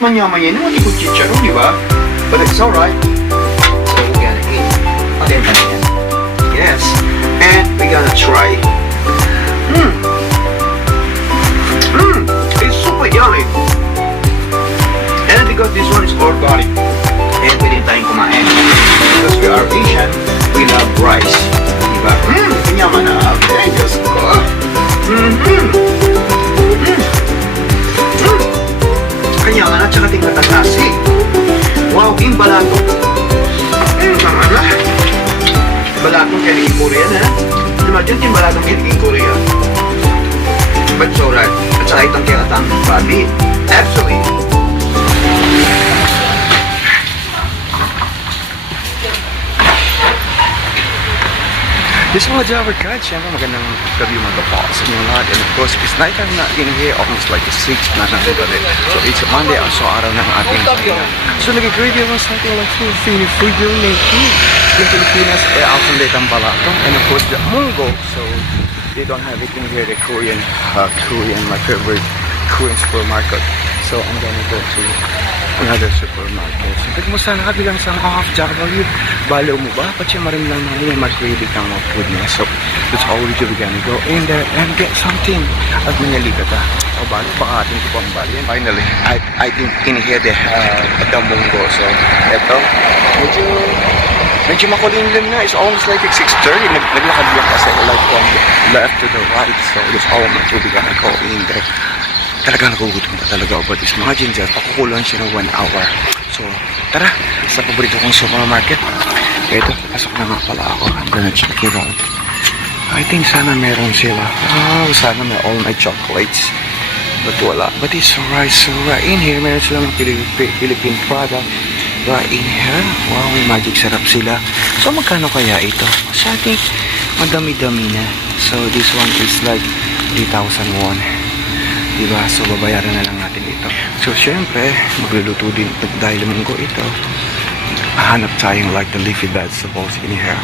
Manya-manya naman ikot chicharo, di ba? But it's alright. So we're gonna eat. Again, again. Yes. And we're gonna try. It's super yummy. And because this one is organic, and pwede tayong kumain. Because we are Asian, we love rice. Diba? Kanyaman na. Okay, Diyos ko. Kanyaman at saka tingkat ang nasi. Wow, yung balato. Tama na. Balatong kiligin Korean, ha? Imagine yung balatong kiligin Korean. But so right. At saka itong kinatang babi. Actually, This mga Java guys, syempre magandang gabi mga kapos sa inyo lahat. And of course, it's night time na in here, almost like 6 na ng gabi. So it's Monday, so araw ng ating pahinga. So nag-grade yung something like Filipino food yung native in Pilipinas, kaya ako late ang balatong. And of course, the Munggo. So they don't have it in here, the Korean, my favorite Korean supermarket. So I'm gonna go to another supermarket. So kung saan nakabilang sa half Java, balo mo ba? Pati marim lang na yung mag-ready kang mga food niya. So that's all we're gonna go in there and get something. At manalikat o balo, baka atin ko pang balo yan. Finally, I think in here they have the Munggo. So eto, medyo makulimlim na. It's almost like 6:30. Naglakad lang kasi like from left to the right. So that's all my food we're gonna go in there. Talagang nagugutom na talaga about this. Imagine dyan, pakukulang siya ng 1 hour. So, tara, sa paborito kong supermarket. Ito, pasok na nga pala ako. I'm gonna check it out. I think sana meron sila. Sana may all my chocolates. But wala. But it's alright. So, right in here, meron sila mga Philippine product. Right in here. Wow, may magic sarap sila. So, magkano kaya ito? So, I think, madami-dami na. So, this one is like 3,000 won. Diba? So, babayaran na lang natin ito. So, syempre, magluluto din dahil Munggo ito. Hanap tayong like the leafy vegetables in here.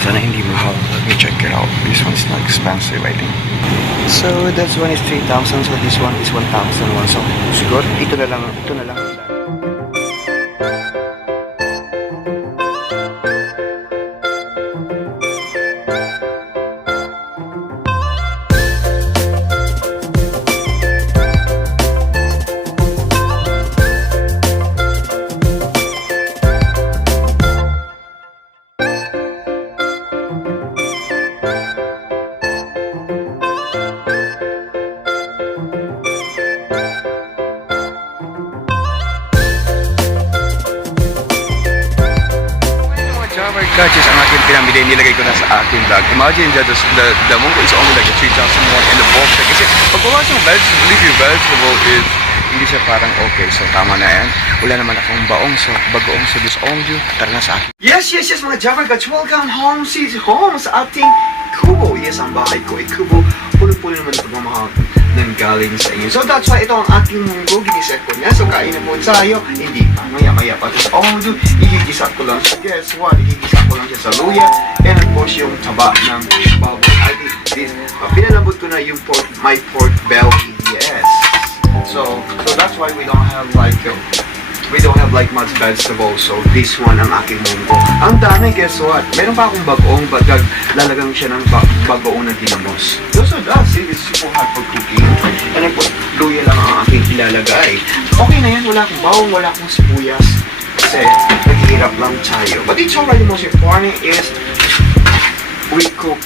Sana hindi mahal. Let me check it out. This one's not expensive, I think. So, that one is 3,000. So, this one is 1,001. So, siguro, ito na lang. Catches ang aking pinamili, nilagay ko na sa aking bag. Imagine that the Munggo is only like a 3,000 won in the box. Kasi pag gawa siyang leafy vegetable is hindi siya parang okay. So tama na yan. Wala naman akong baong. So bagoong sa this only. Tara na sa akin. yes mga Java guys. Welcome home, sweet home sa ating kubo. Yes, ang bahay ko ay kubo. Puno-puno naman ang pagmamahal ng galing sa inyo. So that's why ito ang ating Munggo. Ginisek ko niya. So kain na po tayo. Hindi pa. Maya-maya pa. Tapos all I'm do, igigisa ko lang. So guess what? Igigisa ko lang siya sa luya. And of course yung taba ng baboy. I think this. Pinalambot ko na yung my pork belly. Yes. So that's why we don't have like much vegetables. So this one ang aking Munggo. Ang dami, guess what? Meron pa akong bagoong bagag. Lalagyan siya ng bagoong na ginamos. So that's it. It's super hard for cooking. And then luya lang ang aking ilalagay. Okay na yan. Wala akong bawang, wala akong sibuyas. Kasi naghihirap lang tayo. But it's alright. The most important is we cook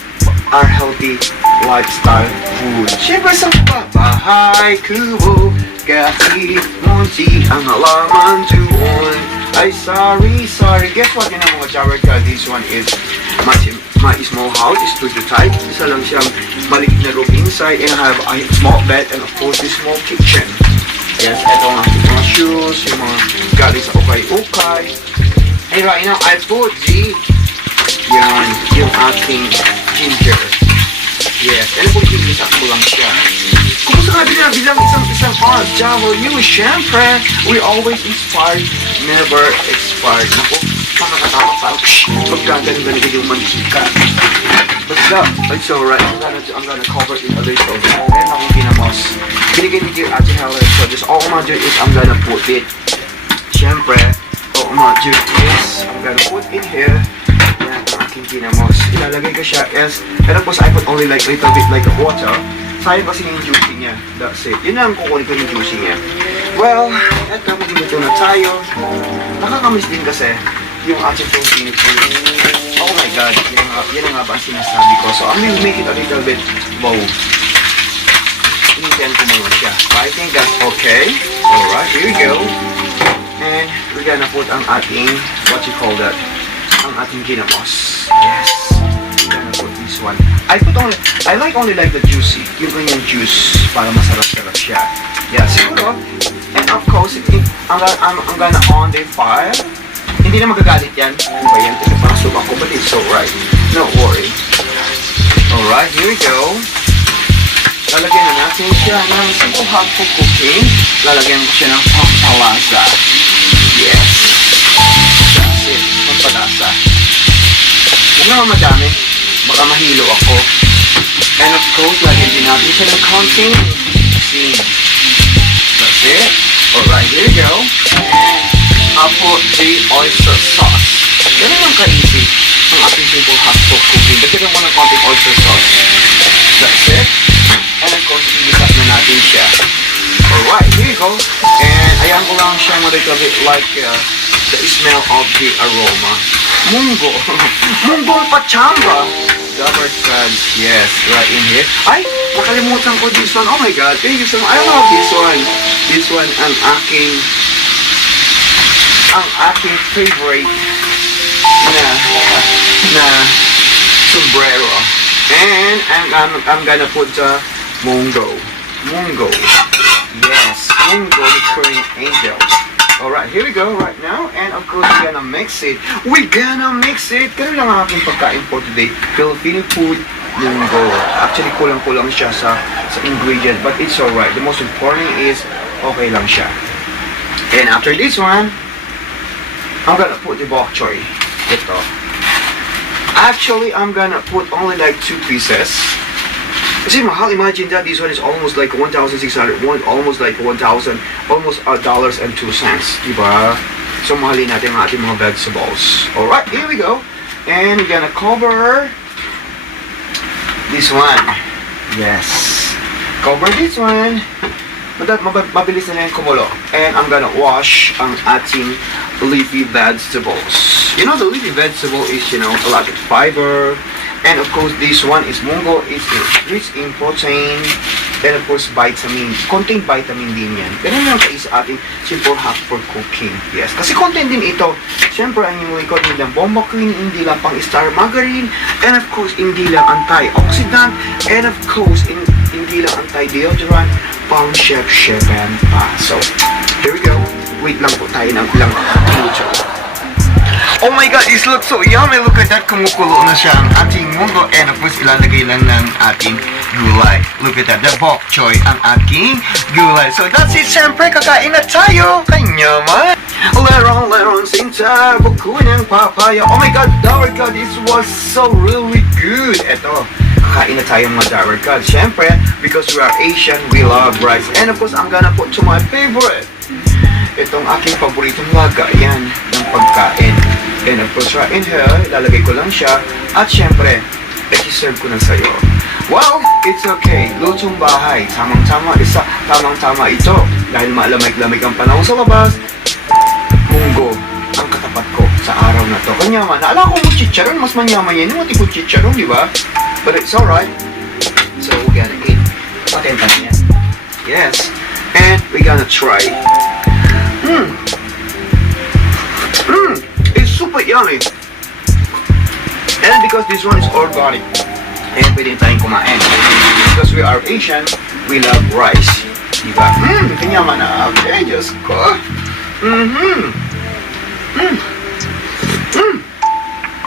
our healthy lifestyle food. Siyempre sa bahay kubo, kahit munti ang halaman doon. Ay, sorry. Guess what? Yan ang mga Java guys. This one is my small house. It's studio type. Isa lang siyang maliit na room inside. And I have a small bed and of course this small kitchen. Yes, ito ang aking mga shoes, yung mga galing sa ukay-ukay. And right now, I put yung aking ginger. Yes, and kung gigisa ko lang siya. Kumusta nga bilang isang Java news, syempre, we always inspired, never expired. Naku, makakatawa pa. Magkaganda yung mantika. But it's alright. I'm gonna cover it a little. Meron akong ginamos. Binigay ni Dear Ate Helen. So just all I'm gonna do is I'm gonna put it. Siyempre, all I'm gonna do is I'm gonna put in here. Yan ang aking ginamos. Ilalagay ko siya as, pero po I put only like little bit like water. Sayang kasi yung juicy niya. That's it. Yun lang kukunin ko yung juicy niya. Well, eto, magluto na tayo. Nakakamiss din kasi yung ating Filipino food. Oh my God, yun nga ba ang sinasabi ko. So, I'm gonna make it a little bit low. Initin ko muna siya. But I think that's okay. Alright, here we go. And we're gonna put ang ating, what you call that? Ang ating ginamos. Yes. We're gonna put this one. I like the juicy. Yung kanyang juice para masarap-sarap siya. Yeah, siguro. And of course, I'm gonna on the fire. Hindi na magagalit yan. Ano ba yan? Pinapasok ako, but it's alright. No worry. Alright, here we go. Lalagyan na natin siya ng simple hot for cooking. Lalagyan ko siya ng pampalasa. Yes. That's it. Pampalasa. Huwag naman madami. Baka mahilo ako. And of course, lagyan din natin siya ng konting asin. That's it. Alright, here we go. And I'll put the oyster sauce. Ganun lang ka-easy ang ating simple hot pot cooking. Dagdagan mo ng konting oyster sauce. That's it. And of course, ilisap na natin siya. Alright, here you go. And ayan ko lang siya a little bit like the smell of the aroma. Munggo. Munggong pachamba. Dabber Suds. Yes, right in here. Ay, nakalimutan ko this one. Oh my God, thank you so much. I love this one. This one ang aking favorite na sombrero. And I'm gonna put mungo. Yes, mungo with Korean angel. Alright, here we go right now. And of course, we're gonna mix it. Ganun lang ang aking pagkain for today. Filipino food, mungo. Actually, kulang-kulang siya sa ingredient, but it's alright. The most important is, okay lang siya. And after this one, I'm gonna put the bok choy. Ito. Actually, I'm gonna put only like 2 pieces. Kasi mahal, imagine that this one is almost like 1,600, almost like 1,000, almost $1.02, diba? So mahalin natin ang ating mga vegetables. Alright, here we go. And we're gonna cover this one. Yes. Cover this one. Mabilis na yan kumulo. And I'm gonna wash ang ating leafy vegetables. You know, the leafy vegetable is, a lot of fiber. And of course, this one is mungo. It's rich in protein. And of course, vitamin. Konting vitamin din yan. Ganun lang kayo sa ating simple hot for cooking. Yes. Kasi content din ito. Siyempre, ang yung likod ng bomba queen, hindi lang pang star margarine. And of course, hindi lang antioxidant. And of course, hindi lang anti-deodorant. Pang chef-chefan pa. So, here we go. Wait lang po tayo ng ilang minuto. Oh my God, this looks so yummy. Look at that, kumukulo na siya ang ating mungo. And of course, ilalagay lang ng ating gulay. Look at that, the bok choy ang ating gulay. So that's it, siyempre, kakain na tayo. Kanyaman. Leron, sinta, buko ng papaya. Oh my God, Dower God, this was so really good. Eto, kakain na tayo mga Dower God. Siyempre, because we are Asian, we love rice. And of course, I'm gonna put to my favorite. Itong aking paboritong lagayan ng pagkain. And of course, right in here, ilalagay ko lang siya. At syempre, i-serve ko na sa'yo. Wow, it's okay. Lutong bahay. Tamang-tama ito. Dahil malamig-lamig ang panahon sa labas, munggo ang katapat ko sa araw na to. Kanyaman, naala ko mo chicharon, mas manyaman yan. Yung tipo chicharon, di ba? But it's alright. So, we're gonna eat. Patenta niya. Yes. And we're gonna try. It's super yummy. And because this one is organic, and pwede tayong kumain. Because we are Asian, we love rice. Diba? Kanyaman na. Okay, Diyos ko.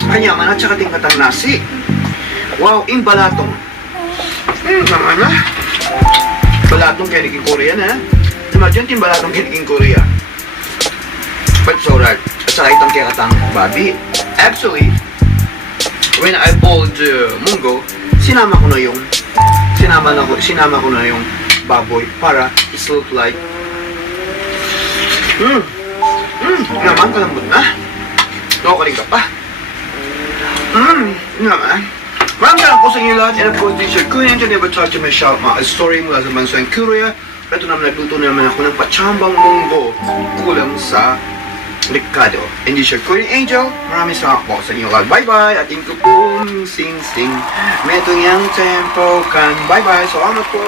Kanyaman at saka tingkatang nasi. Wow, in balatong. Naman na. Balatong kiniking Korea na. Imagine, timbalatong kiniking Korea. But it's alright. at saka itong kay Katang Bobby. Actually, when I pulled Munggo, sinama ko na yung baboy para it look like naman kalambot na. Nakukaling ka pa. Naman. Maraming salamat po sa inyo lahat. And of course, this is your Kuya Angel. Never talk to my shop. Mga story mula sa Bansa ng Korea. Ito naman, nagluto naman ako ng pachambang munggo. Kulang sa Ricardo. And this is your Kuya Angel. Maraming salamat po sa inyo lahat. Bye-bye. Ating ko pong sing-sing. Metong yang tempo kan. Bye-bye. Salamat po.